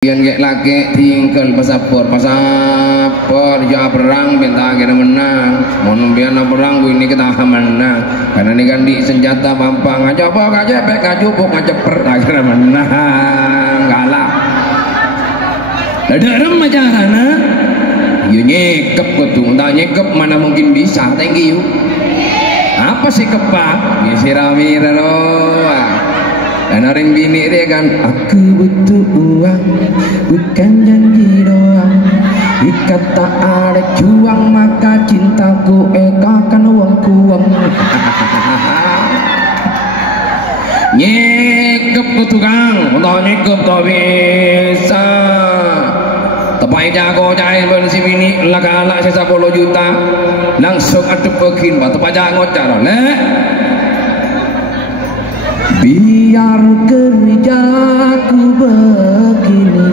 Yang kayak laki tinggal pasapor ya perang bintang kira menang mau biar perang ini kita menang karena ini kan di senjata pampang aja apa aja baik aja buk aja per akhirnya menang kalah ada rem aja karena ya nyekep kutu tak nyekep mana mungkin bisa thank you apa sih kepak ya sirami loh. Dan orang bini dia kan aku butuh uang bukan janji doang jika tak ada juang maka cintaku akan uang-uang nyekep ke tukang untuk nyekep tak bisa tepai jago cair bersih bini laka-laka sisa 10 juta langsung adep begin tepai jago cara leh biar kerjaku begini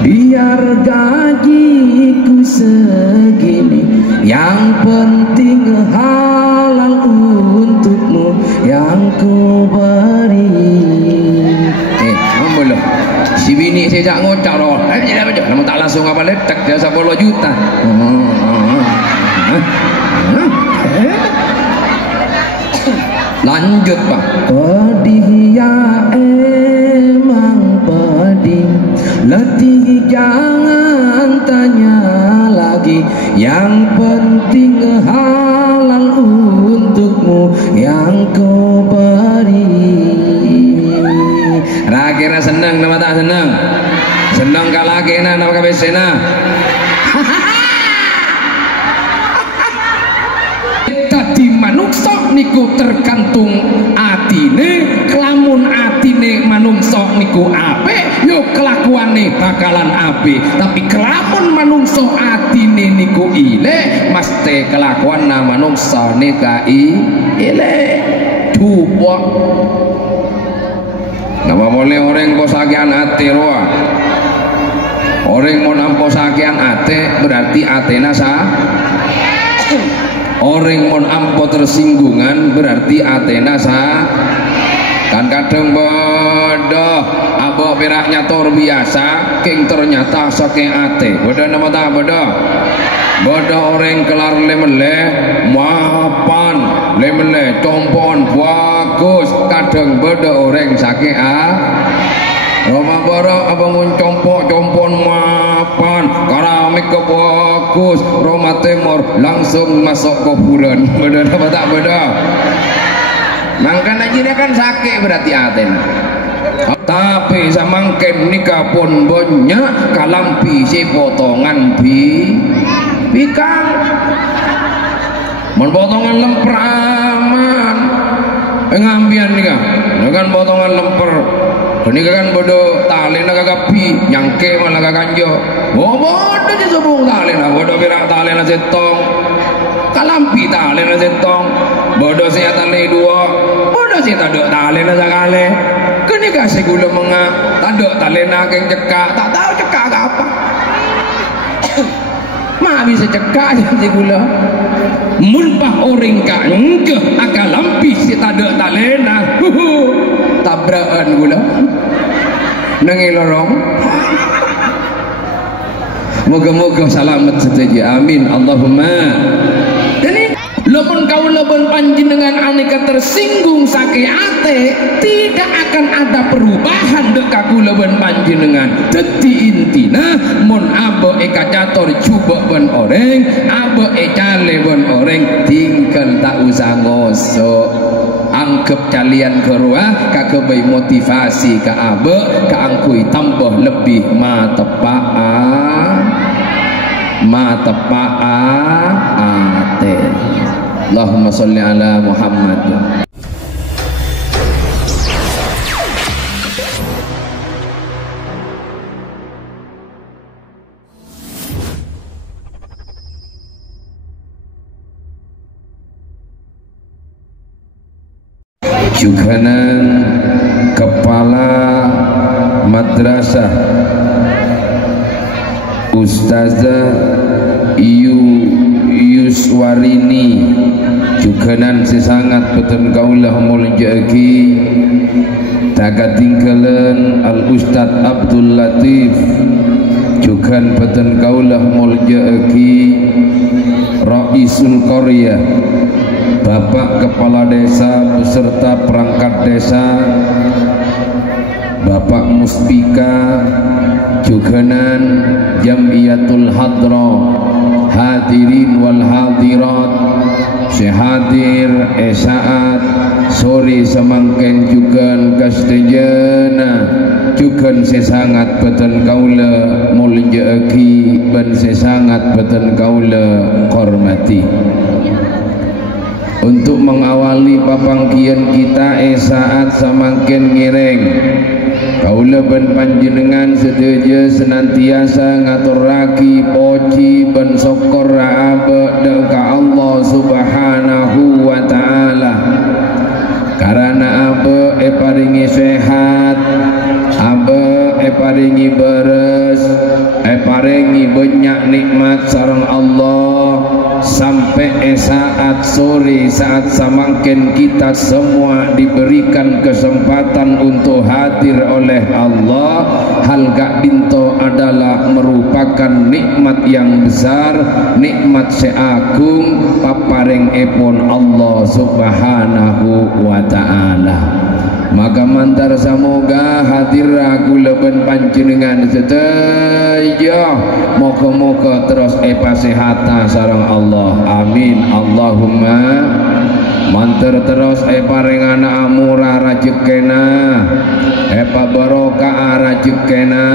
biar gajiku segini yang penting halal untukmu yang ku beri belum si bini sejak ngocak loh namun tak langsung apa letak dia 10 juta lanjut pak pedih ya emang pedih letih jangan tanya lagi yang penting halal untukmu yang ku beri rakira senang nama tak senang senang kalah kena nama kabesena tadi manungsa niku tergantung atine kelamun atine manungsa niku apik yo kelakuane bakalan apik tapi kelamun manungsa atine niku ilek mesti kelakuan manungsa nika ilek dupok nama boleh orang posakian ate roa orang mau nampo sakian ate berarti atena sah orang mon ampo tersinggungan berarti Athena sah kan kadang bodoh abo peraknya tor biasa king ternyata saking ate bodoh nama tak bodoh orang kelar lemele mapan lemele compon bagus kadang bodoh orang saking Roma bara abang compon mapan keramik ke bagus Roma Timur langsung masuk kuburan bener apa tak beda mangkan aja dia kan sakit berarti Athena tapi samangken nikah pun banyak kalampi si potongan bikang mon potongan lemper aman ngambian nikah dengan potongan lemper ini kan bodoh tali naga kapi nyangke malah kaganjo bodoh je sobong tali na bodoh pirang tali na setong kalampi tali na setong bodoh siya tali dua bodoh siya tadok tali na sakale kini kasih gula menga tadok tali na keng cekak tak tahu cekak apa mah bisa cekak si gula mulpah orang ka engkeh akalampi si tadok tali na tabrakan gula nangilorong moga-moga selamat saja amin Allahumma jadi lopon kau lopon panjenengan aneka tersinggung sakit ate tidak akan ada perubahan dek lopon panjenengan jadi intina mon abo eka cator coba ben orang abo eka lebon orang tinggal tak usah ngosok anggap kalian keruah kakebay motivasi ke abe keangkui tambah lebih matepaan ate Allahumma sholli ala Muhammad Juganan kepala madrasah Ustazah Yuswarini juganan sesangat betul kaulah muljaki Tagatinggalan Al Ustad Abdul Latif Jugan beten kaulah muljaaki Raisul Qaryah Bapak Kepala Desa beserta perangkat desa, Bapak Muspika Juganan Jamiyatul Hadra, hadirin wal hadirat, sehadir esaat sore semangken jugan kastejana jugan sesangat beten kaula muljaaki ben sesangat beten kaula hormati. Untuk mengawali papangkian kita esaat samangken ngireng kaula ben panjenengan sedaja senantiasa ngaturaki poci ben syukur ra'aba ka Allah subhanahu wa ta'ala karena apa paringi sehat, apa paringi beres, paringi banyak nikmat sareng Allah sampai saat sore saat samangken kita semua diberikan kesempatan untuk hadir oleh Allah. Hal gak dinto adalah merupakan nikmat yang besar, nikmat seagung paparing epon Allah subhanahu wa ta'ala. Maka mantar semoga hadir aku leben panjenengan sedaya moga-moga terus pasehata sareng Allah, amin Allahumma. Mantar terus paring anak amura rajekena, barokah rajekena,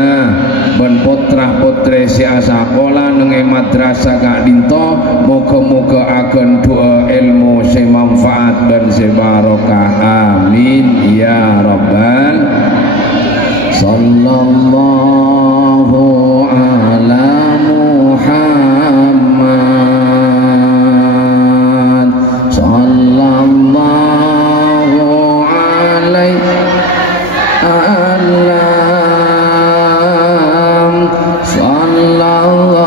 ben putra putri si asakola neng madrasah gak dinto moga-moga akan doa ilmu se manfaat dan se barokah, amin ya rabbal. Sallallahu ala Muhammad, sallallahu alaihi sallallahu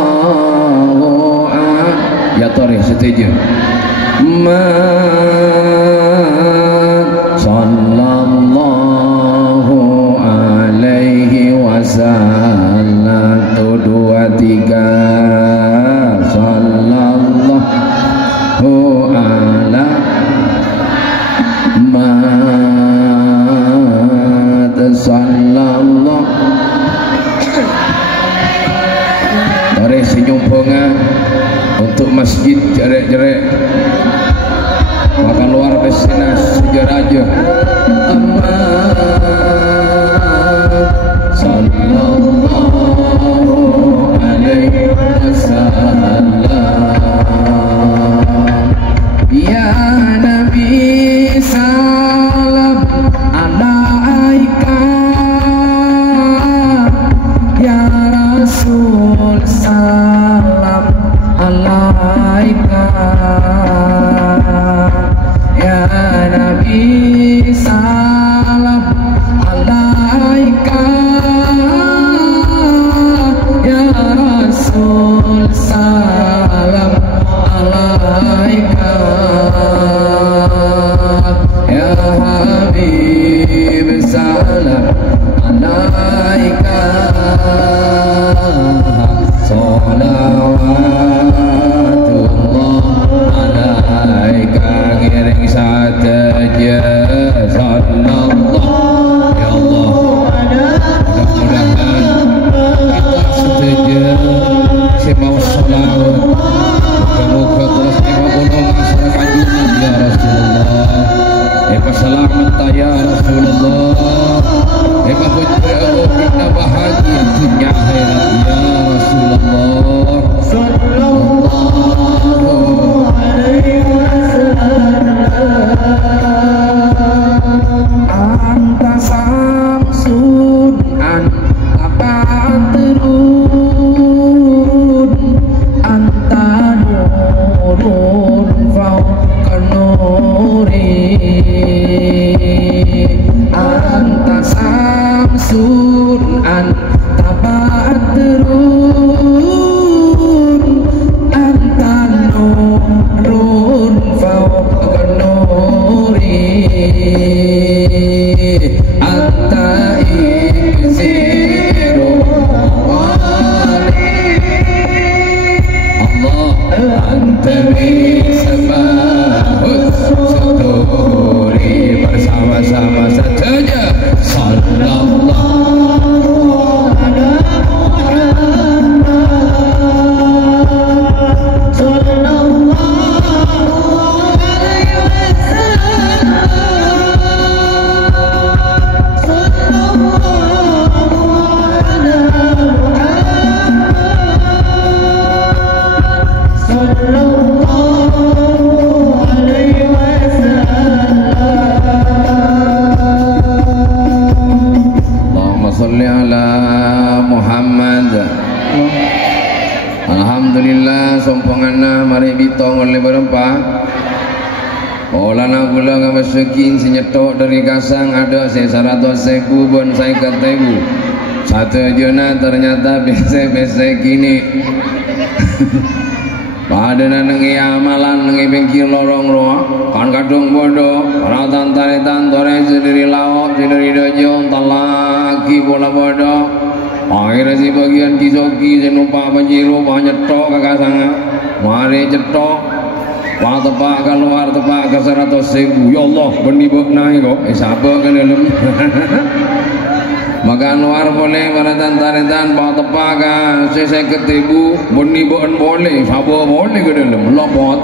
ya toreh setuju sallallahu alaihi wasallam. Tuh 2 3 sallallahu ala Muhammad sallallahu. Tarik senyum bunga untuk masjid jerek-jerek makan luar biasa sejarah aja. Sallallahu alaihi wasallam ya Nabi salam alaika ya Rasul salam alaika ya Nabi Muhammad. Alhamdulillah somponganna mari bitong oleh berempah. Olana gula ngam sekin senyetok dari kasang ada saya 100.000 bon saya 50.000. Satu jona ternyata bese kini. Pada nanengi amalan nengi bengkir lorong roa kan kadung bodoh ratan taritan tore sendiri laok sendiri dojo talaki bola bodoh akhirnya si bagian kisoki senumpak penjiru banyetok kakak sanga mari cetok wah tepak keluar tepak ke 100.000 ya Allah benibuk naik kok siapa ke dalam maka luar boleh baratan taritan bawa tepak ke saya ketibu benibukan boleh siapa boleh ke dalam lopot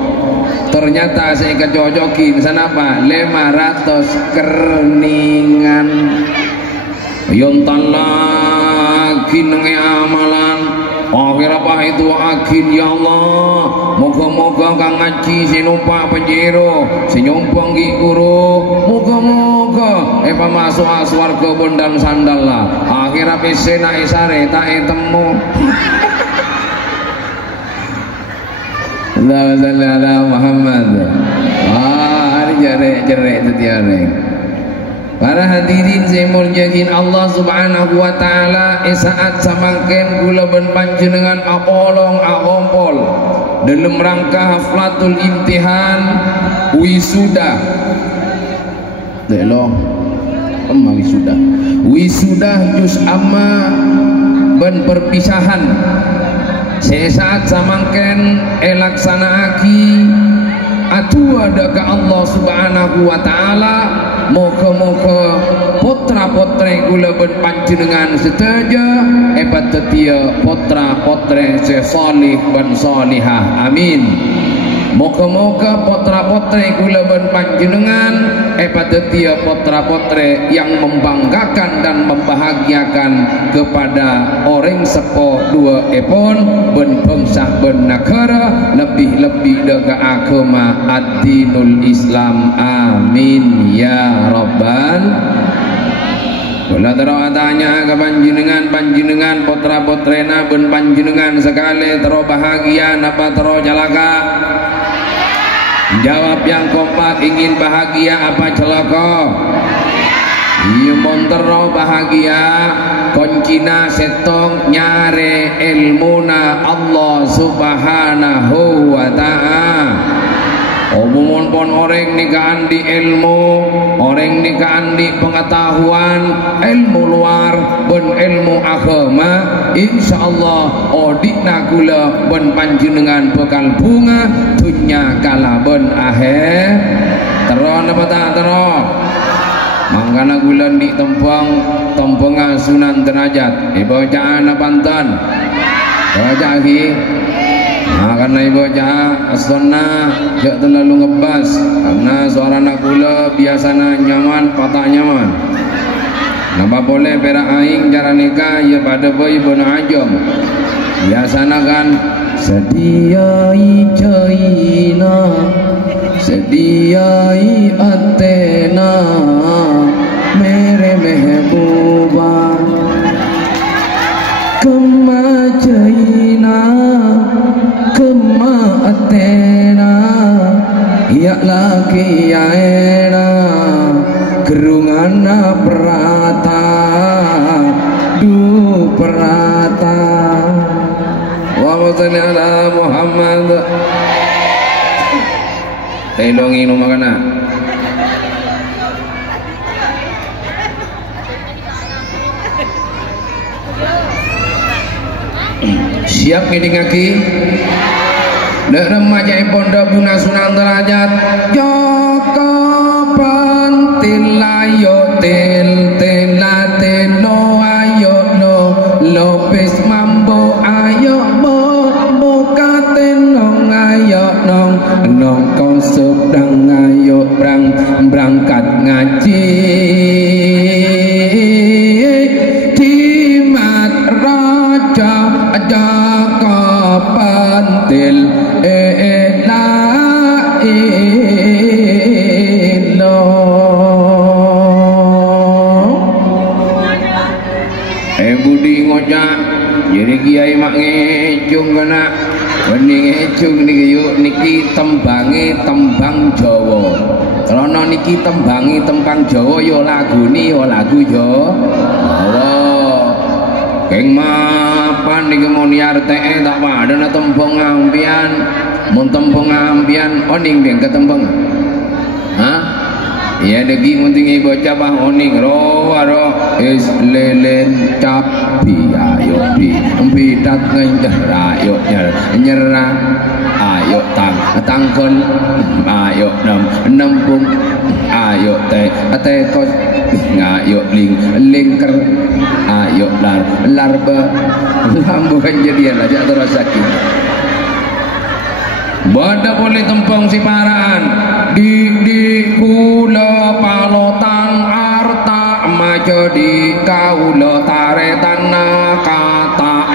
ternyata saya kecocokin sana apa 500 kerningan yontan lagi nengi amalan akhir apa itu akin ya Allah moga-moga kang ngaji sinumpak penjero sinyumpang ki guru moga-moga masuk aswarga bondang sandal lah akhir apa sena isare tak temu Allahumma shalli ala Muhammad hari jere tetiare. Para hadirin saya muliakan Allah subhanahu wa ta'ala saat samangken kula ben panjenengan apolong agompol dalam rangka haflatul imtihan wisuda delong wisuda juz amma ben perpisahan saya saat samangken elaksanaaki atu ada ke Allah subhanahu wa ta'ala moga-moga putra-putra kula ben panjenengan sedaja ebat tetia putra-putra sesolih ben solihah amin. Moga-moga putra-putra kula ben panjenengan ebat tetia putra-putra yang membanggakan dan membahagiakan kepada orang sepo dua epon ben bangsa ben negara lebih-lebih dega agama ad-dinul Islam amin ya rabbal. Kula terus tanya ke panjenengan putra-putrena ben panjenengan sekali terus bahagia napa terus celaka? Jawab yang kompak, ingin bahagia apa celaka? Iya montero bahagia koncina setong nyare ilmuna Allah subhanahu wa ta'ala. Umumon pon orang nikahan di ilmu, orang nikahan di pengetahuan, ilmu luar ben ilmu agama, insyaallah odikna kula ben panjenengan bekal bunga dunya kala ben akhir. Teron apa tak teron? Mangkana kula di tempengan Sunan Derajat, bacaan Banten. Baca lagi. Nah, karena ibu jahat as-sunnah tidak terlalu ngebas karena suara anak gula biasanya nyaman patah nyaman. Napa boleh perak aing cara nikah ya pada boy bona ajom biasanya kan sediai jaina sediai atena mere mehbuba kemajaina kema atena ya laki yaena gerungana perata du perata wa salli ala Muhammad telongi no makana siap ngidingaki nek remaja Ponda Buna Sunan Derajat Joko pantil ayo til tilateno ayo no Lopez mambo ayo mo katenong ayo nong kau sedang ayo berangkat ngaji Dimat Raja Joko pantil jadi kiai mak ngecung kena bening ngecung niki yuk niki tembange tembang Jawa karena niki tembange tembang Jawa yo lagu ni yo lagu Jawa keng mapan niki mau niar teh tak pada tembang ambian mun tembang ambian oning biang ketembang hah ya degi muntingi bocah bah oning ro is lelen capi ayo bi dat ngendah ayo nyerah ayo tangkon ayo nempung ayo teh kos ayo lingker ayo larba lambuhan jadian aja terus sakit bada boleh tempong si paraan di kula palotan arta majo di kaula taretan kata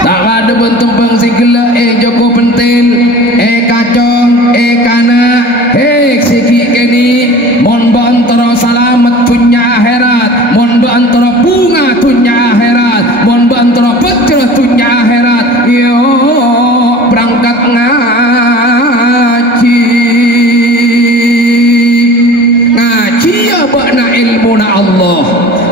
tak ada tempong si gila joko pentil kacong kana siki keni mon antara salamet dunya akhirat mon antara bunga dunya akhirat mon antara pecah dunya akhirat yo berangkat ngaji ya bakna ilmu na Allah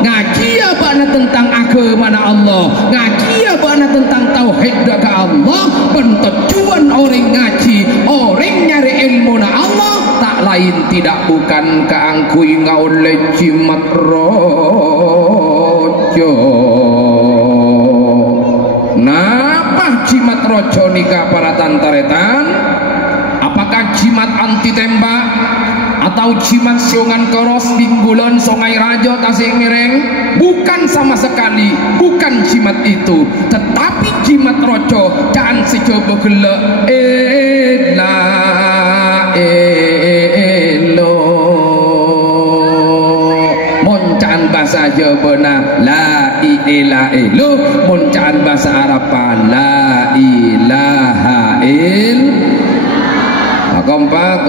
ngaji ya bakna tentang agama na Allah ngaji ya bakna tentang tauhid ka Allah pentujuan orang ngaji orang nyari ilmu na Allah tak lain tidak bukan keangkui ngaule jimat rojo napa jimat rojo nikah para tantaretan apakah jimat anti tembak atau jimat siongan koros binggulan songai rajo tasik miring bukan sama sekali bukan jimat itu tetapi jimat rojo dan secoba gelek moncaan bahasa Jawa la ilaha illallah moncaan bahasa Arab la ilaha illallah kompak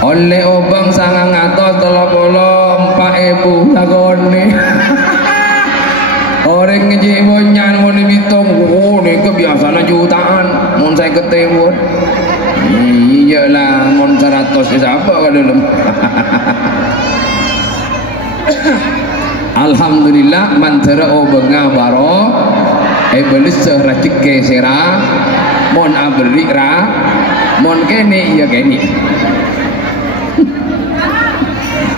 oleh obang sangang atas telah bolong 4.000 lagone orang ngejek bonyan mau dihitung ini kebiasaan jutaan mau saya ketemu iyalah mau 100 siapa kan dulu alhamdulillah mantara obengah baro belis seracik kesera mon abri ra mon kene iya kene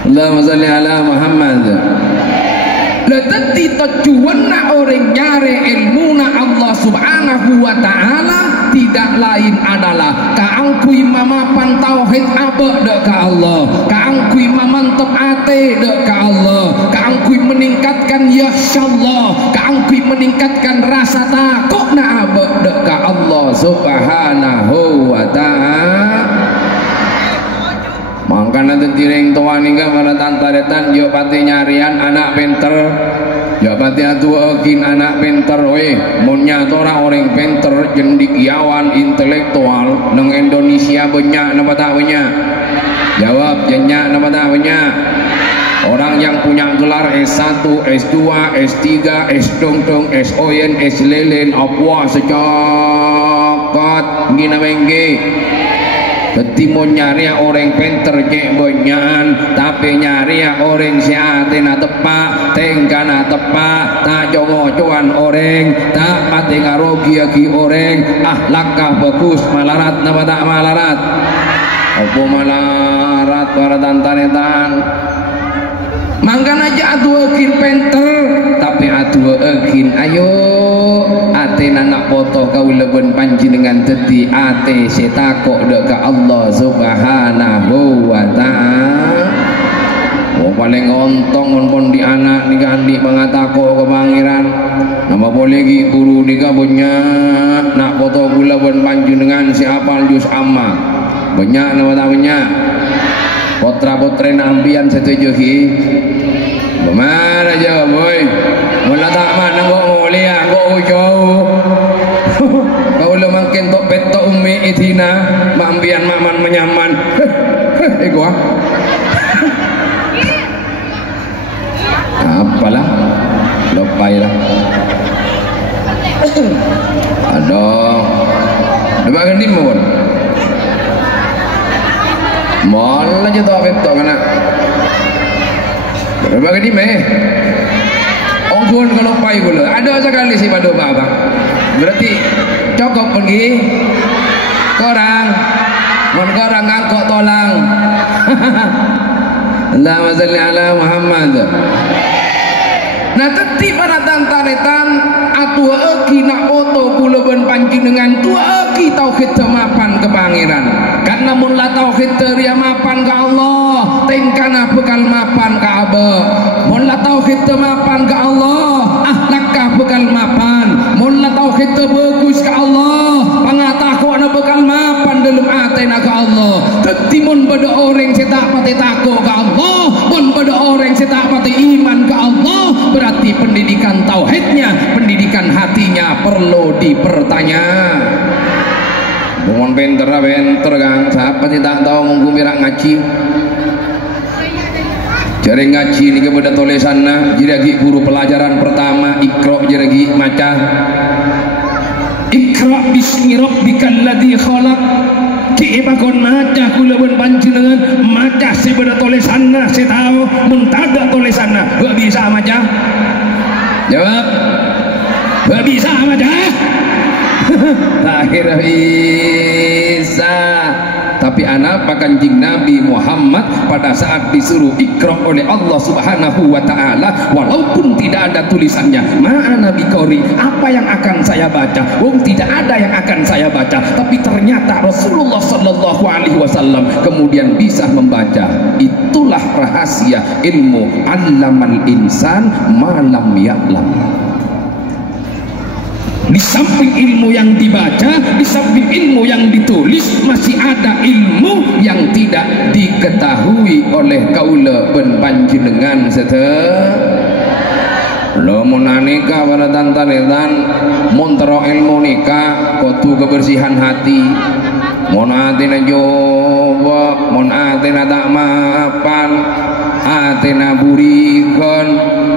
Allahumma salli ala Muhammad letati tujuan na orang nyari ilmu na Allah subhanahu wa ta'ala tidak lain adalah kaangkui mamapan tauhid abad dek ke Allah kaangkui mamantep ate dek ke Allah kaangkui meningkatkan yasyallah kaangkui meningkatkan rasa takut na abad dek ke Allah subhanahu wa ta'ala mangkana tentireng tua ningga para tantaretan yo pati nyarian anak pinter yo pati atuakin anak pinter weh munnya orang pinter cendikiawan intelektual nang Indonesia banyak nama tahunya jawab banyak nama tahunya orang yang punya gelar S1, S2, S3, S dong, S oyen, S lelen apa secokot gina mengge Ketimo nyari orang pinter cek bonyan, tapi nyari orang siate na tepak, tengka na tepak, tak jongo cuan orang, tak mati ngarogi agi orang, lakah bagus malarat napa tak malarat, apa malarat para tantaretan. Mangkan aja adu akin pinter, tapi adu akin ayo ate anak foto kau leben panjenengan teti ate setakok deka Allah subhanahu wa ta'ala. Oh paling ontong pun di anak ni kandi mengatako ke pangeran. Nama boleh gi guru ni punya nak foto gula ben panjenengan si apal jus amma. Banyak nama tahunya. Potra-potre nampian setuju ki. Bagaimana aja boy? Mula tak mana kok mulia kok jauh. Kau lo makin tok petok umi itina mampian maman menyaman. Gua. apalah lepai lah aduh dapat ganti mohon malah je tak betul kena dapat ganti meh ongkun kalau pai gula ada sekali si padu abang berarti cukup pergi korang korang ngangkok tolang Allahumma salli ala Muhammad. Nah tetip pada tantanetan atua eki nak oto kula ben panjenengan tua eki tauhid mapan ke pangeran karena mula tauhid ria mapan ke Allah tengkana bekal mapan ke Abah mula tauhid mapan ke Allah ahlakah bekal mapan mula tauhid bagus ke Allah pangatako ana bekal mapan dalam atena ke Allah tetimun pada orang setak pati takut ke Allah pun pada orang setak pati iman ke Allah berarti pendidikan tauhidnya pendidikan hatinya perlu dipertanya mohon benter kan siapa tidak tahu menggumirak ngaji jari ngaji ini kepada tulisannya jadi guru pelajaran pertama ikro jadi maca ikra bismi rabbikal ladzi khalaq kiibakon maca kula ben panjenengan maca sebeda tulisanna saya tahu mun tada tulisanna gak bisa maca jawab gak bisa maca tak kira bisa tapi anak kanjeng Nabi Muhammad pada saat disuruh ikra oleh Allah Subhanahu wa taala walaupun tidak ada tulisannya ma'ana biqori apa yang akan saya baca tidak ada yang akan saya baca tapi ternyata Rasulullah sallallahu alaihi wasallam kemudian bisa membaca itulah rahasia ilmu allamal insan ma lam ya'lam di samping ilmu yang dibaca di samping ilmu yang ditulis masih ada ilmu yang tidak diketahui oleh kaula ben panjenengan lo mun nikah pada tantanetan mun tero ilmu nikah kudu kebersihan hati mun atina jowo mun atina tak maafan atina burikon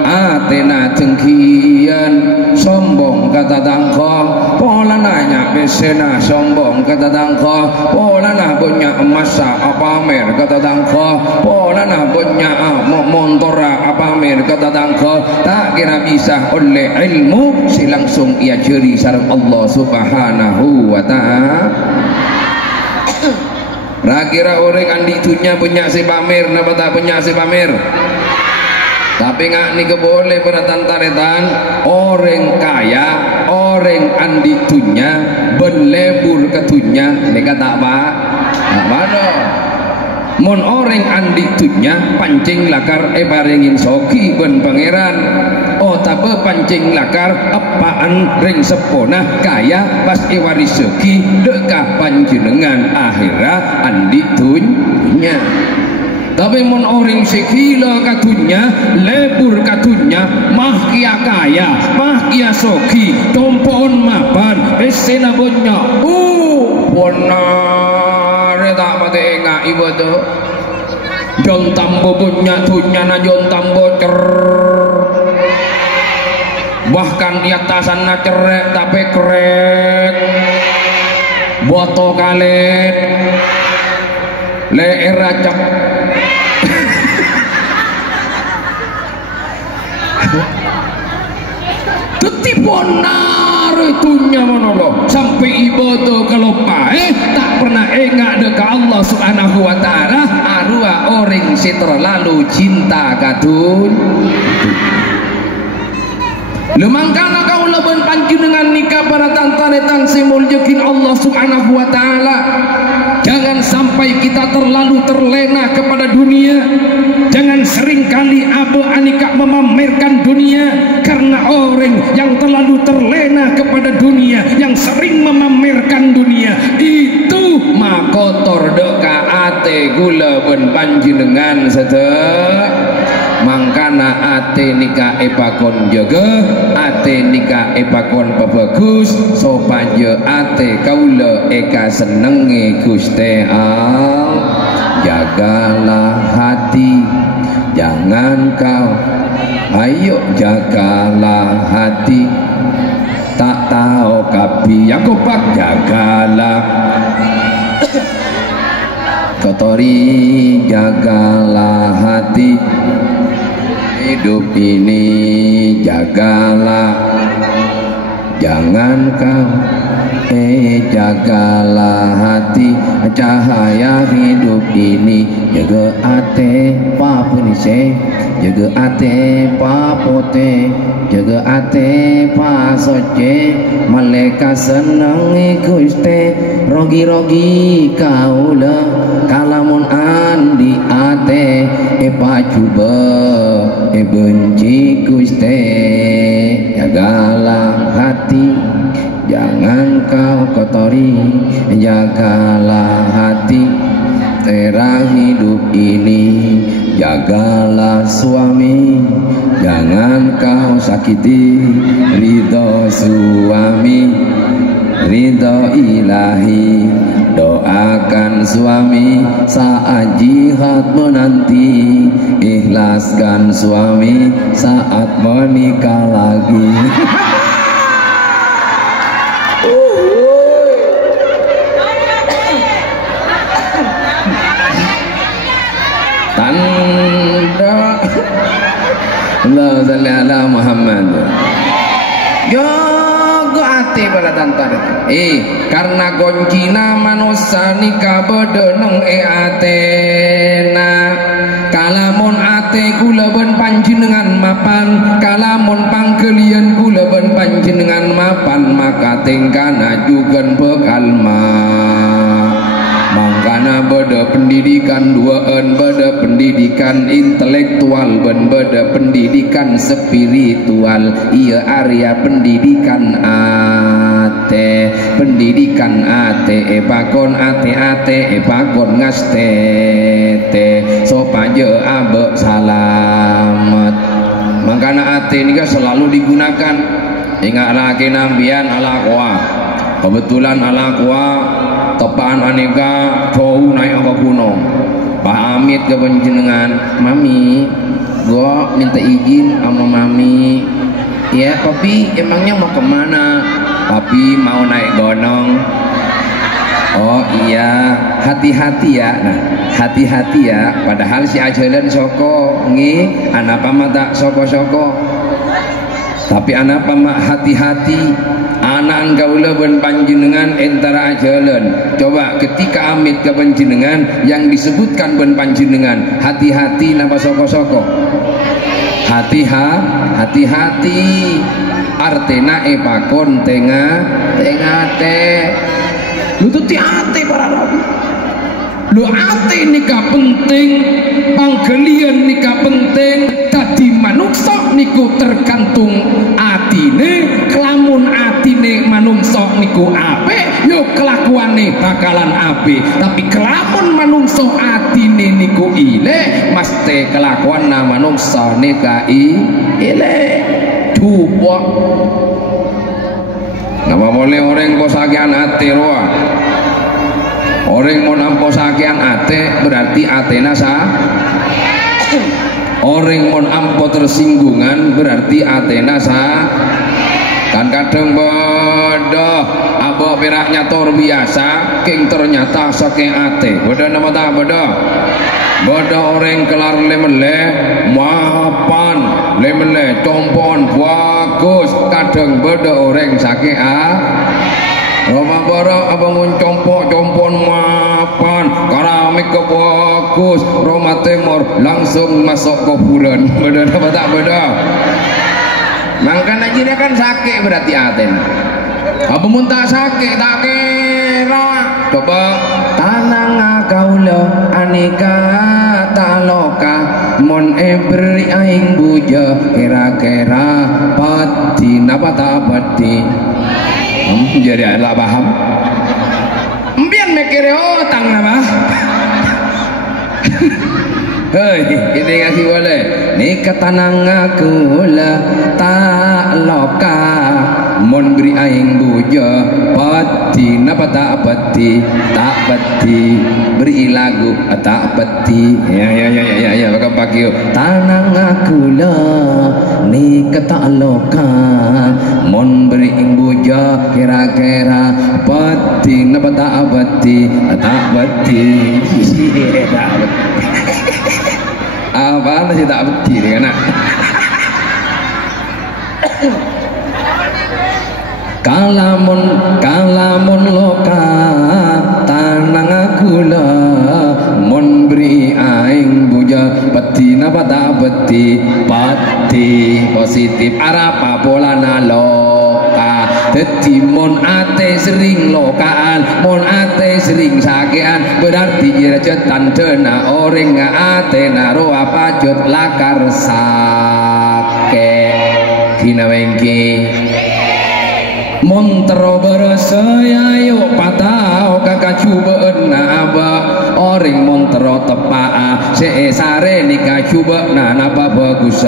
atina cengkian sombong kata tangkong pola nanya besena sombong kata tangkong pola na punya emas pamer kata tangkong pola na punya montora pamer kata tangkong tak kira bisa oleh ilmu si langsung ia ceri sareng Allah Subhanahu wa ta'ala kira orang andi tunya punya si pamer napa tak punya si pamer tapi nggak nih keboleh pada tantaretan orang kaya orang andi tunya berlebur ketunya mereka tak apa mon orang andi tunya pancing lakar barengin soki ben pangeran tapi pancing lakar apaan ring sepona kaya pas waris seki dekah panjenengan akhirah andi tunya tapi mon orang sekila katunya lebur katunya mah kia kaya mah kia soki tompon mapan esena bonya benar tak pati enggak ibu tu jon tambo punya tunya na jon tambo cer bahkan di atasan na cerek tapi krek boto kalet leer racap benar itunya monolog sampai ibadah kalau tak pernah enggak dekat Allah Subhanahu wa ta'ala arwah orang si terlalu cinta kadun lemangkana kau leben panjenengan nikah para tantaretan simuljekin Allah Subhanahu wa ta'ala jangan sampai kita terlalu terlena kepada dunia jangan seringkali abu anika memamerkan dunia karena orang yang terlalu terlena kepada dunia yang sering memamerkan dunia itu makotor deka ate gula ben panjenengan mangkana ate nikah epakon jaga ate nikah epakon bagus sopanya ate kaula eka senenge Gusti Allah jagalah hati jangan kau ayo jagalah hati, tak tahu kapi yang kopak jagalah kotori, jagalah hati, hidup ini jagalah, jangan kau jagalah hati, cahaya hidup ini, jaga ate papunise, jaga ate papote, jaga ate pasoce, malaikat seneng Gusti, rogi-rogi kaula, kalamun andi ate pacuba benci Gusti, jagalah hati, jangan kau kotori, jagalah hati, tera hidup ini, jagalah suami, jangan kau sakiti ridho suami, ridho ilahi, doakan suami saat jihad menanti, ikhlaskan suami saat menikah lagi. Tanda Allah salli ala Muhammad. Jaga hati pada tanda. Karena goncina manusia nikah bedeneng atena. Kalamun ate kula ben panjenengan mapan, kalamun pangkelian kula ben panjenengan mapan, maka tingkana jugan bekal mangkana beda pendidikan duaan, beda pendidikan intelektual, ben beda pendidikan spiritual, iya area pendidikan ate, pendidikan ate pakon ate pakon ngastete sopaje abe salamet. Mangkana ate ini selalu digunakan, ingat lagi nambian ala kuah, kebetulan ala kuah tepaan aneka jauh naik apa gunung, Pak Amit ke penjenengan, mami gua minta izin sama mami, ya papi emangnya mau kemana? Papi mau naik gunung. Oh iya, hati-hati ya. Nah, hati-hati ya, padahal si ajalan soko ngi anak mata soko-soko, tapi anak pamak hati-hati, anak gaula ben panjenengan entara ajalan. Coba ketika amit ke panjenengan yang disebutkan ben panjenengan, hati-hati napa soko-soko, hati-hati artena pakon tengate lututi ate para rabu. Lu ate nikah penting, panggelian nikah penting, tadi manungsa niku tergantung atine, kelamun atine manungsa niku apik, yo kelakuane bakalan apik. Tapi kelamun manungsa atine niku ilek, mesti kelakuan manungsa nika ilek. Coba napa boleh orang posakian ate roa. Orang mau nampo sakian ate berarti atena sah. Orang mau nampo tersinggungan berarti atena sah. Kan kadang bodoh abo peraknya tor biasa, king ternyata saking ate. Bodoh nama tak bodoh. Bodoh orang kelar lemele mapan, lemele compon bagus. Kadang bodoh orang saking Roma barang abang compon mapan, keramik ke bagus, Roma Timur langsung masuk ke bulan. Benar apa tak benar? Mangkana jina kan sakit berarti aten. Apa mun tak sakit tak kira. Coba tanang kaula aneka taloka mon beri aing buja kira-kira pati napa tak pati. Jadi lah paham. Mbian mikir otang apa? Hei, kita kasih boleh. Ni ketanang aku lah tak loka mon beri aing buja pati napa tak pati beri lagu tak pati ya bakal pakai tanang aku lah ni kata loka mon beri buja kira-kira pati napa tak pati apa sih tak pati kan kalamun loka tanang aku lah mon beri aing buja peti napa tak peti positif arapa pola na loka dadi mon ate sering lokaan mon ate sering sakean berarti jeretan dena orang ate naro apa jut lakar sake kina wengki montero bersaya yo patao kakak coba na aba orang montero tepa seesare nikah coba na napa bagus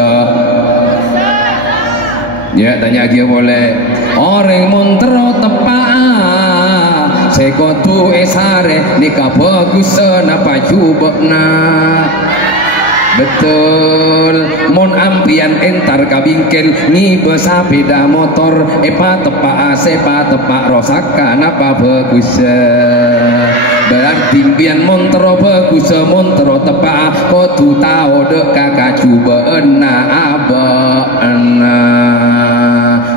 ya tanya dia boleh orang montero tepa sekotu esare nikah bagus napa coba na betul mon ampian entar kabingkel ngibe sepeda motor epa tepak rosaka napa bagus berarti pian montero bagus montero tepak kotu tau dek kakak coba ena aba ena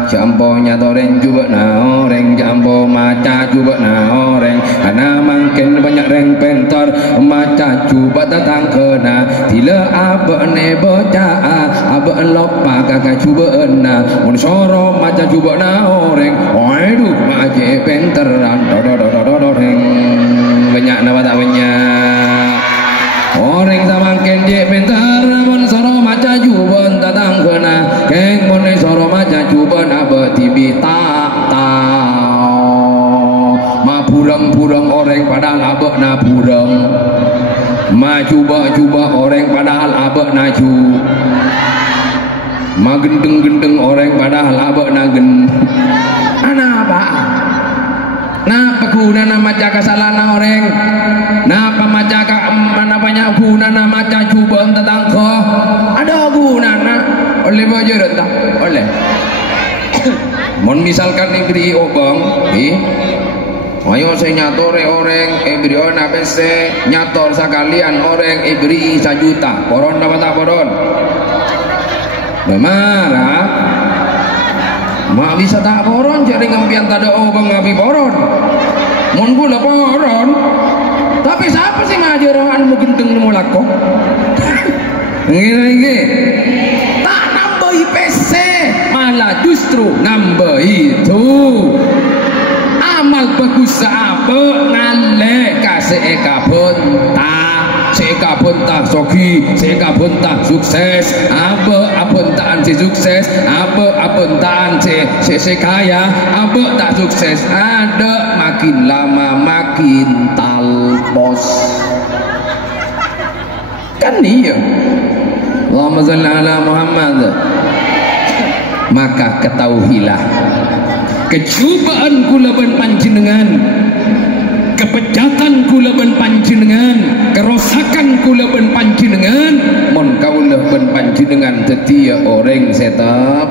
jamponya toreng juga na orang jampo maca juga na orang karena makin banyak reng pentor maca coba datang kena tila aba ne bocah aba lopa kakak coba na mun soro maca coba na orang waduh maca penteran doreng banyak nama tak banyak orang sama kenje pentar mun soro maca coba datang kena keng mun soro maca coba na betibi tak tahu ma burang orang padahal abek na burang ma cuba orang padahal abek na cu ma gendeng orang padahal abek na gen apa napa guna nama jaga salana orang napa majaga mana banyak guna nama coba tentang kau ada guna oleh baju rentak oleh mon misalkan negeri obang ayo saya nyatore orang beri ona bese nyator sekalian orang beri 1 juta poron dapat tak poron marah mak bisa tak poron jadi ngampian tada obang ngapi poron mon gula poron tapi siapa sih ngajar orang mau gendeng mau lakok ini tak nambah IPC malah justru nambah itu amal bagus apa ngale kasih eka bentak sogi seka bentak sukses apa bentaan si sukses apa bentaan si kaya apa tak sukses ada makin lama makin talpos kan iya Allahumma shalli ala Muhammad maka ketahuilah kecubaan kula ben panjenengan kepejatan kula ben panjenengan kerosakan kula ben panjenengan mon kaula ben panjenengan tetia orang setap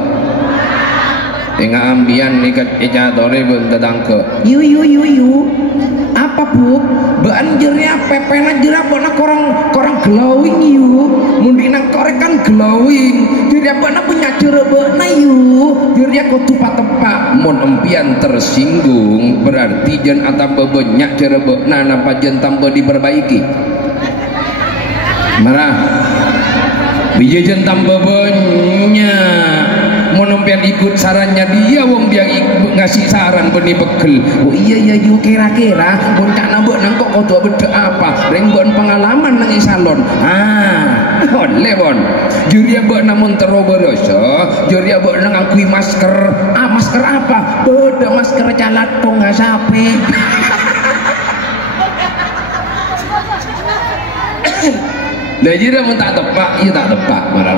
dengan ambian nikat eja tore ben tetangke yu apa bu banjirnya pepena jera bana korang glowing yu mundi nang korekan glowing jadi bana punya jera bana yu jadi aku tupa-tepa mon empian tersinggung berarti jen atamba banyak jera bana napa jen tambah diperbaiki marah bija jen tambah banyak menempian ikut sarannya dia wong dia ngasih saran benih bekel oh iya yu kira-kira bon cak nambok nang kok kodoh beda apa rengbon pengalaman nang salon oleh bon juri abok namun terobodoso juri abok nang akui masker masker apa beda masker calat tong sapi lah jira mun tak tepak iya tak tepak marah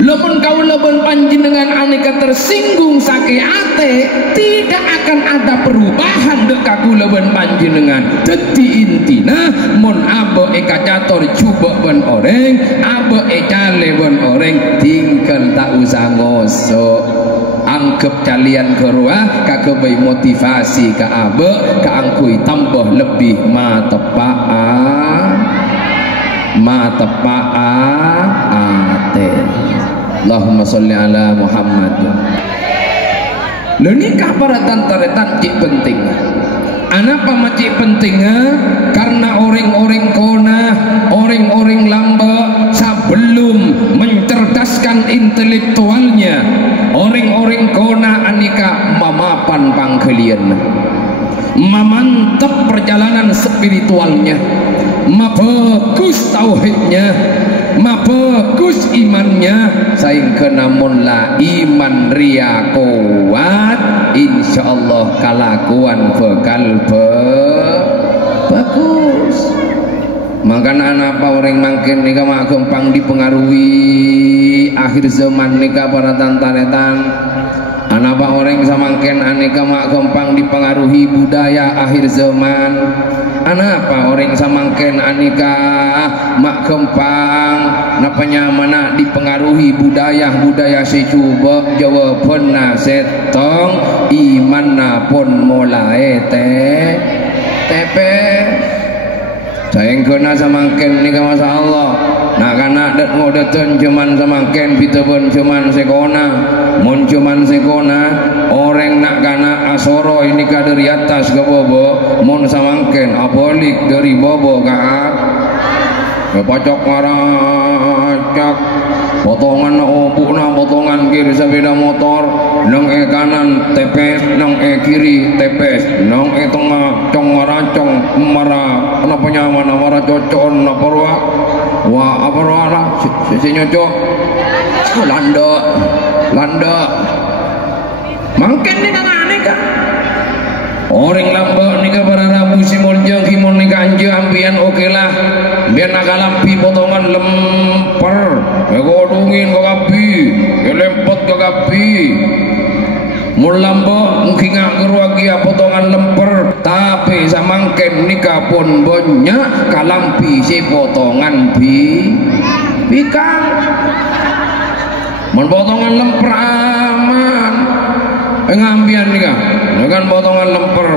lo mun kaula kula ben panjenengan aneka tersinggung sakit ate, tidak akan ada perubahan dek kula ben panjenengan. Dadi intina mun abe kacator coba ben oreng, abe cale ben oreng, tinggal tak usah ngosok. Anggap kalian kerua kakebay motivasi ke abe ke angkui tambah lebih matepaan ate. Allahumma sholli ala Muhammad. Lho nikah para tantaretan cik penting. Anapa macik pentingnya? Karena orang-orang kona, orang-orang lamba sebelum mencerdaskan intelektualnya, orang-orang kona anika mamapan pangkelian, memantap perjalanan spiritualnya, mabagus tauhidnya, mabagus imannya, sehingga namun la iman ria kuat, insyaallah kelakuan bakal bagus. Makanya anapa orang makin nikah mak gampang dipengaruhi akhir zaman nikah para tantaretan. Anapa orang samangken aneka mak gampang dipengaruhi budaya akhir zaman. Anapa orang samangken aneka mak gampang napanya mana dipengaruhi budaya secuba jawabanna setong iman pun mulai tepe. Sayang kena samangken nikah masa Allah. Nah karena dat ngodetan cuman samangken kita pun cuman sekona, mun cuman sekona orang nak kana asoro ini dari atas ke bobo, mun samangken abolik dari bobo ke pocok maracak, potongan opukna potongan kiri sepeda motor, nang kanan tepes, nang kiri tepes, nang tengah cong maracong marah apa nyaman marah cocon apa ruah wah apa ruah lah si nyocok landa mungkin ni kan aneh kan orang lamba nikah para rabu si moljang kimon nikah anja ambian oke lah biar nak lampi potongan lemper godungin ke kapi lempot ke kapi mulamba mungkin ngeruagia potongan lemper tapi samangken nikah pun banyak kalampi si potongan bikang potongan lemper aman ngambian nikah dengan potongan lemper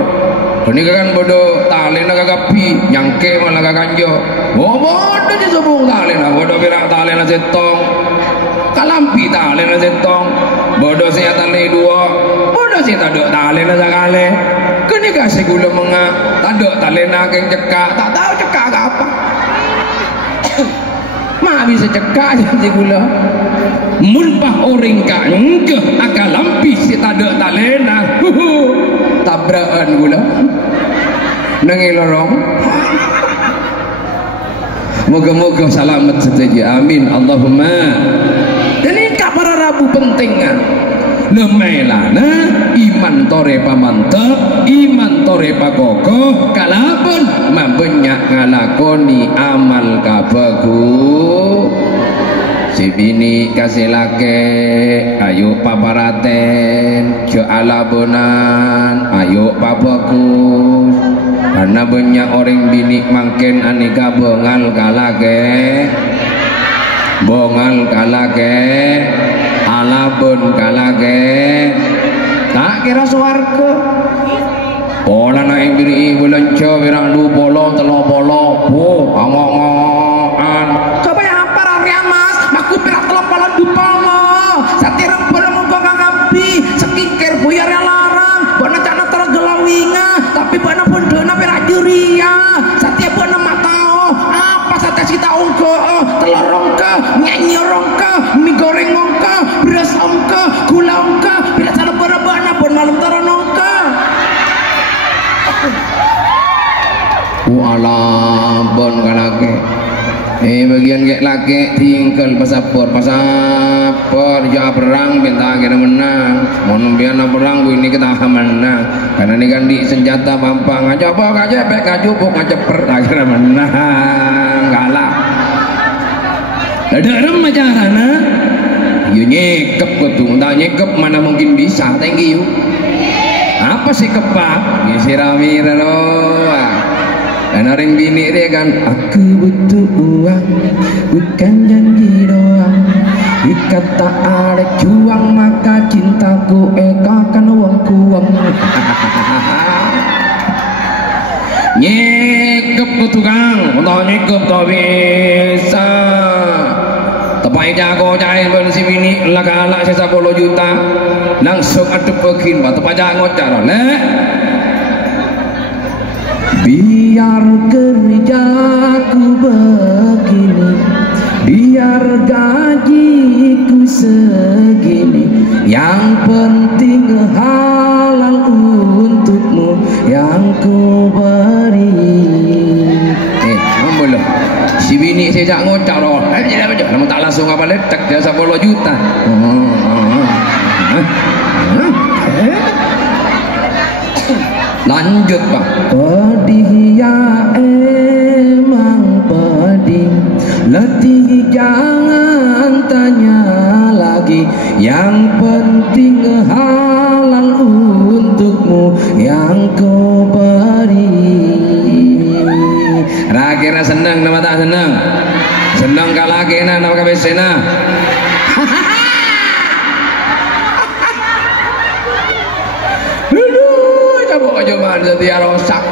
ini kan bodoh tali naga kapi nyangke malah kakanjo bodoh je sebung tali na bodoh bilang tali na setong kalampi tali na setong bodoh saya tali dua bodoh saya taduk tali na sakale kini kasih gula menga taduk tali na keng cekak tak tahu cekak apa mak bisa cekak si gula mulpah orang kangke akal lampi si taduk tali na tabrakan gula nangilorong moga-moga selamat saja amin Allahumma. Dan ini para rabu pentingnya lemelana iman tore pamantep iman tore pakokoh kalapun mambenyak ngalakoni amal kabagu si bini kasih lake ayo paparaten jo alabonan ayo pabagus karena banyak orang bini mangken aneka bongal kalake alabon kalake tak kira suarga pola naik bini bulanco wirang du polo telo polo angok-angokan kebanyakan apa rarian mas aku pirak telo polo du polo satirang polo mongko kakabi sekikir buyar yang larang bana cana tergelawinga tapi bana pun dona pirak juria setiap bana matao apa sates kita ongko telur ongko nyanyi ongko mie goreng ongko beras ongko gula ongko bila sana bana pun malam taron ongko alabon kalake bagian kayak laki tinggal pasapor jauh perang bintang kita menang mohon biarlah perang ini kita menang karena ini kan di senjata pampang aja apa aja pek ngajupuk ngaceper akhirnya menang kalah ada rem acarana Ya nyekep kudu, tak nyekep mana mungkin bisa. Thank you. Apa sih kepak? Ya sirami loh. Dan orang bini dia kan, aku butuh uang, bukan janji doang. Jika tak ada juang maka cintaku akan uang-uang. Nyekep ku tukang, tak nyekep tak bisa. Tepai jago cari bensi bini, laka-lak saya 10 juta. Langsung adep begin, tepai jago cara leh. Biar kerjaku begini, biar gajiku segini, yang penting halal untukmu yang ku beri. Ambil loh, si bini saya jak ngocak loh. Namun tak langsung apa letak dia 10 juta. Lanjut Pak. Pedih ya emang pedih, letih jangan tanya lagi, yang penting halal untukmu yang ku beri. Kira seneng nama tak seneng? Seneng kalah kena nama kabesena. Coba setia rosak.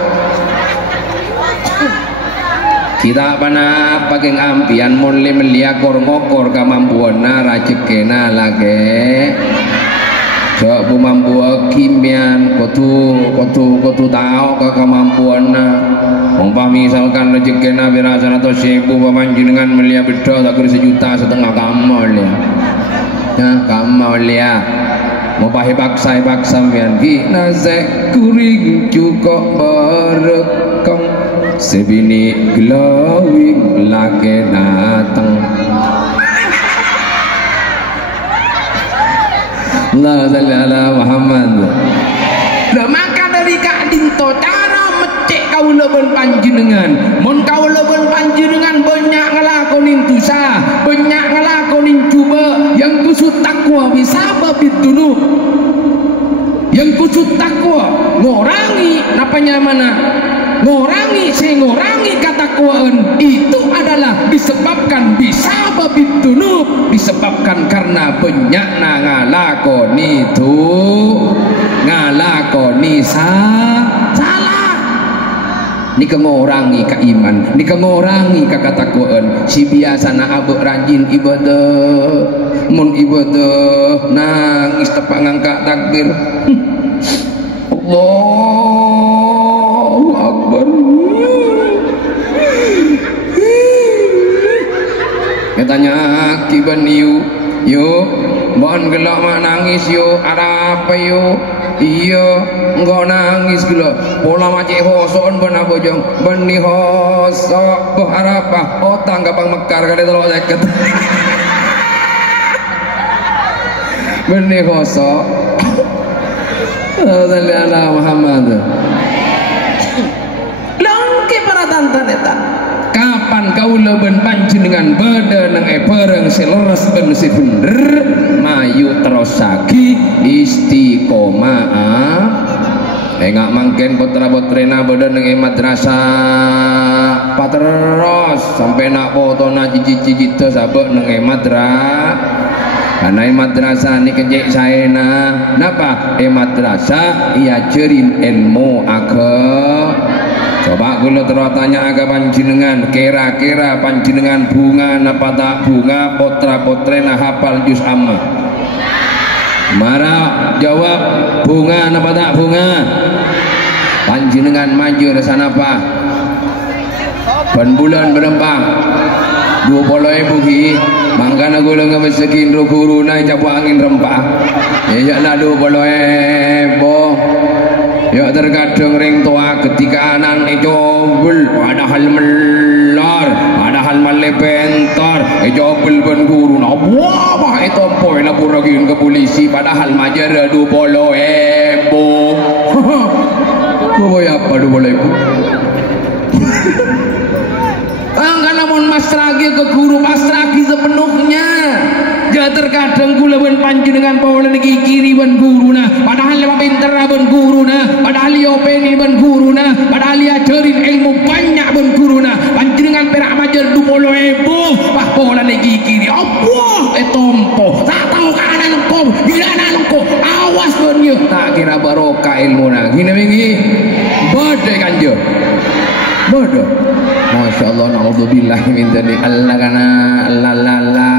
Kita pana pakai ampian mulai meliakor ngokor kemampuan rajekena lagi. Coba mampu kimian kotu tahu ke kemampuan. Umpah misalkan rajekena birasan atau 1000 pamanjenengan melihat bedo tak kira 1,5 juta kamal ya. Nah kamal ya. Mau pakai paksa mian gina zek kuring cukup berekam sebini glowing lagi datang. Allah salli ala Muhammad. Lah maka dari Kak Dinto cara mecek kau leben panjenengan, mon kau leben panjenengan banyak ngelakonin dosa, banyak ngelakonin coba yang kusut takwa bisa babit dulu. Yang kusut takwa ngorangi napanya mana? Ngorangi ketakwaan itu adalah disebabkan bisa babit dulu, disebabkan karena banyak ngalakoni itu ngalakoni salah. Nika ngorangi ka iman, nika ngorangi ka ketakwaan. Si biasa na abek rajin ibadah, mun ibadah nangis tepak ngangkat takbir. Allahu Akbar. Katanya kiban yuk mohon gelak mak nangis yuk, ada apa yuk? Iya enggak nangis gila pola macik hoson benar bojong beni hosok boh arapa otang gampang mekar kali telok seket beni hosok. Salli ala Muhammad. Langke para tantan eta. Kapan kau leben panjenengan beda nang pereng seleres ben si bener mayu terosaki istiqomah. Enggak mangken putra-putrina beda nang madrasah pateros sampai nak potona cici-cici teu sabek nang madrasah. Karena madrasah ni kejek saena napa madrasah ia jerin ilmu agama. Coba kula terus tanya aga panjenengan, kira-kira panjenengan bunga napa tak bunga potra-potrena hafal juz amma? Mara jawab bunga napa tak bunga? Panjenengan maju ke sana apa? Ben bulan berembang 20.000 ki mangkana gula ngemesekin guru naik capu angin rempah ya lah 20.000 ya terkadang ring tua ketika anak ejobel padahal melar padahal malepentor ejobel ben guru na wah bah itu poin laporin ke polisi padahal majar 20.000 boy apa 20.000 angka namun mas lagi ke guru mas lagi sepenuhnya ya terkadang kula ben panjenengan pola niki kiri ben guruna padahal lewat pinter ben guruna padahal yo peni ben guruna padahal ajarin ilmu banyak ben guruna panjenengan perak majer 20.000 bah pola niki kiri apa tompo tak tahu kanan engko gila engko awas ben yo tak kira barokah ilmu na gini wingi bodhe kanjo bodoh. Masya Allah, na'udzubillahi min dzalik. Allah kana lalala.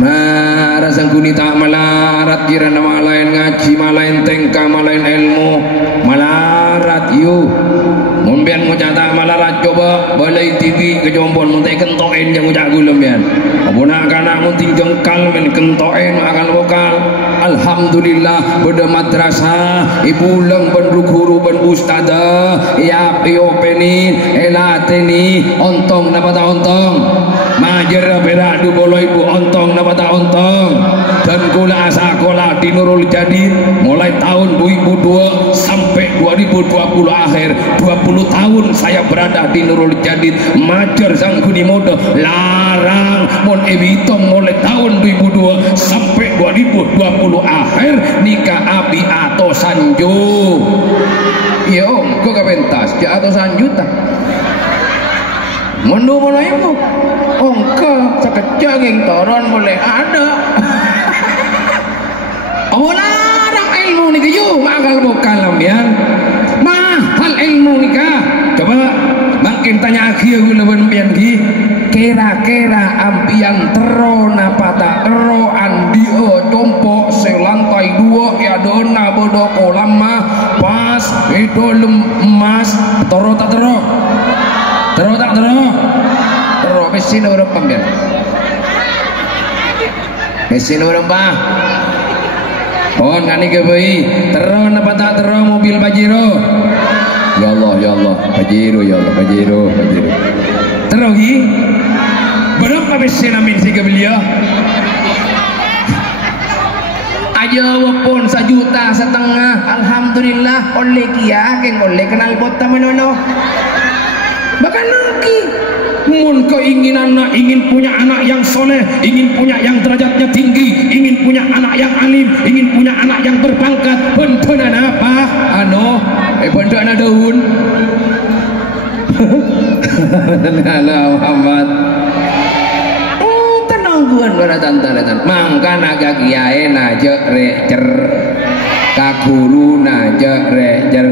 Marasang kuni tak malarat kira nama lain ngaji, malain tengkang, malain ilmu, malarat yu. Mumpian ngucap tak malarat coba balai TV kejompon muntai kentoin yang ngucap gulem ya. Abuna kana munting jengkal men kentoin akan lokal. Alhamdulillah pada madrasah ibu lang ban guru ban ustazah ya piopenin elateni ontong napa ta ontong majer berak du bolo ibu ontong napa ta ontong dan kula sekolah di Nurul Jadid mulai tahun 2002 sampai 2020 akhir 20 tahun saya berada di Nurul Jadid majer sang kuni mode larang mon evitong mulai tahun 2002 sampai 2020 akhir nikah abi atau sanju iya om kok kepentas ya atau sanjuta mundu mulai ibu ongka sekejap yang toron boleh ada larang ilmu nikah yuk makal bukan lambian mahal ilmu nikah coba makin tanya akhir gula ben gi kira-kira ampian tero napa tak tero andio compok selantai 2 ya dona bodo kolam mah pas itu emas tero tak tero tak tero mesin orang pambian mesin orang bah oh ngani ke bayi tero napa tak tero mobil Pajero ya Allah Pajero ya Allah Pajero tero gi berapa mesin amin si beliau aja walaupun 1,5 juta alhamdulillah oleh kia keng oleh kenal kota menono bahkan lagi mun keinginan ingin punya anak yang soleh ingin punya yang derajatnya tinggi ingin punya anak yang alim ingin punya anak yang berpangkat bentunan apa bentunan daun Muhammad tenangguan pada tantaletan mangkan agak kiai naja recer kakuru naja recer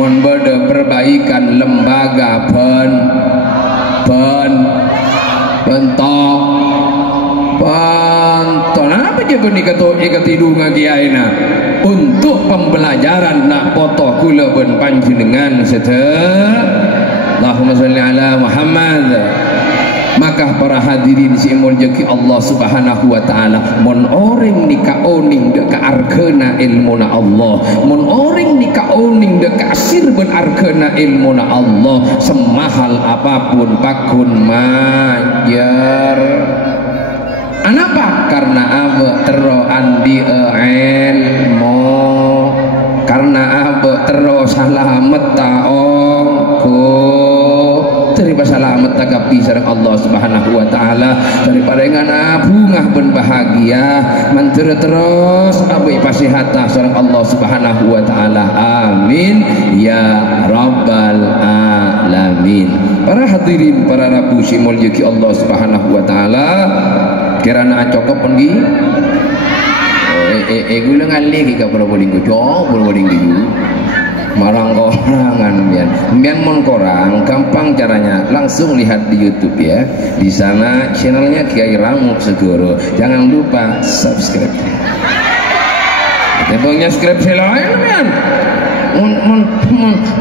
mon beda perbaikan lembaga bentok apa je benih ikat hidung kiai na untuk pembelajaran nak foto kula ben panjenengan Allahumma sholli ala Muhammad. Maka para hadirin si muljaki Allah subhanahu wa ta'ala mon orang nika oning dek arkena ilmuna Allah mon orang nika oning dek asir ben arkena ilmuna Allah semahal apapun pakun majar anapa karena abe tero andi ilmu karena abe tero salamet taongku terima selamat tagapi sareng Allah subhanahu wa ta'ala daripada ngana bungah ben bahagia mantir terus abai pasihata sareng Allah subhanahu wa ta'ala amin ya rabbal alamin. Para hadirin para rabu simul yuki Allah subhanahu wa ta'ala kirana cokop pergi gula ngali ka para boling ko boling ko marang korangan bian mon korang gampang caranya langsung lihat di YouTube ya di sana channelnya Kiai Ramu Segoro jangan lupa subscribe tembongnya subscribe selain bian mon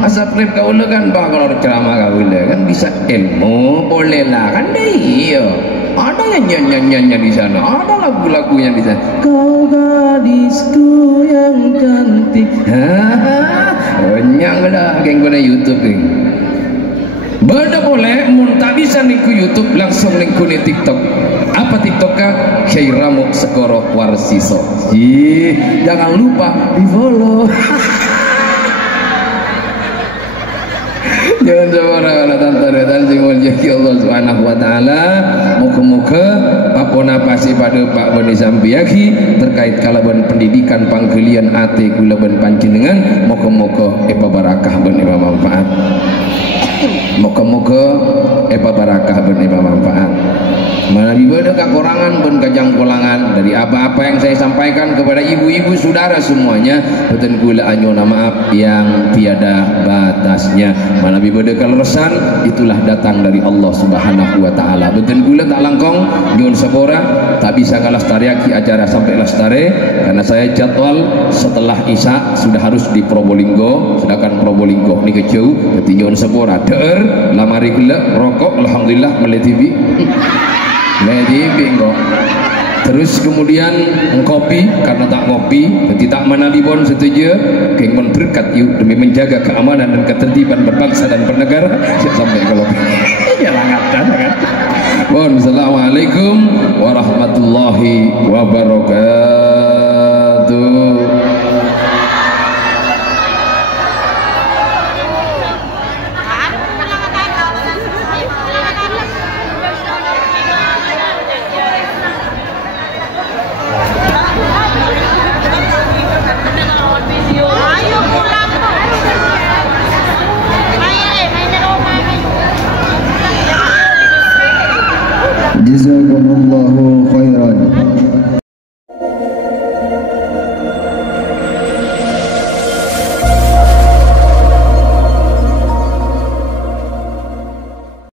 subscribe kau kan bakal ceramah kau kan bisa ilmu boleh lah kan deh iya ada yang nyanyi di sana ada lagu-lagunya di sana kau gadisku yang cantik nyang lah geng guna YouTube ni benda boleh mun tak bisa ning ku YouTube langsung ning ku TikTok apa TikToknya Kiai Ramu Segoro Warsiso jangan lupa di follow jangan coba orang tante sing mulia Allah subhanahu wa ta'ala muka-muka pona pasti pada Pak Bani Sampiaki terkait kalaban pendidikan panggelian ate kula ben panjenengan moga-moga epa barakah ben epa manfaat. Moga-moga epa barakah ben epa manfaat. Menawi beda kekurangan ben kajang kolangan dari apa-apa yang saya sampaikan kepada ibu-ibu saudara semuanya, beten kula anyona maaf yang tiada batasnya. Menawi beda keleresan itulah datang dari Allah Subhanahu wa taala. Beten kula tak langkong nyuwun sepora tak bisa kalastariaki acara sampai lestare karena saya jadwal setelah Isya sudah harus di Probolinggo, sedangkan Probolinggo ini kejauh dadi nyuwun sepora der lamari kula rokok alhamdulillah mele TV. Lady bingo. Terus kemudian ngopi karena tak ngopi, jadi tak manalibon setuju, kengkon berkat yuk demi menjaga keamanan dan ketertiban berbangsa dan bernegara. Sampai kalau ya langatkan kan. Bon, assalamualaikum warahmatullahi wabarakatuh. Jazakumullahu khairan.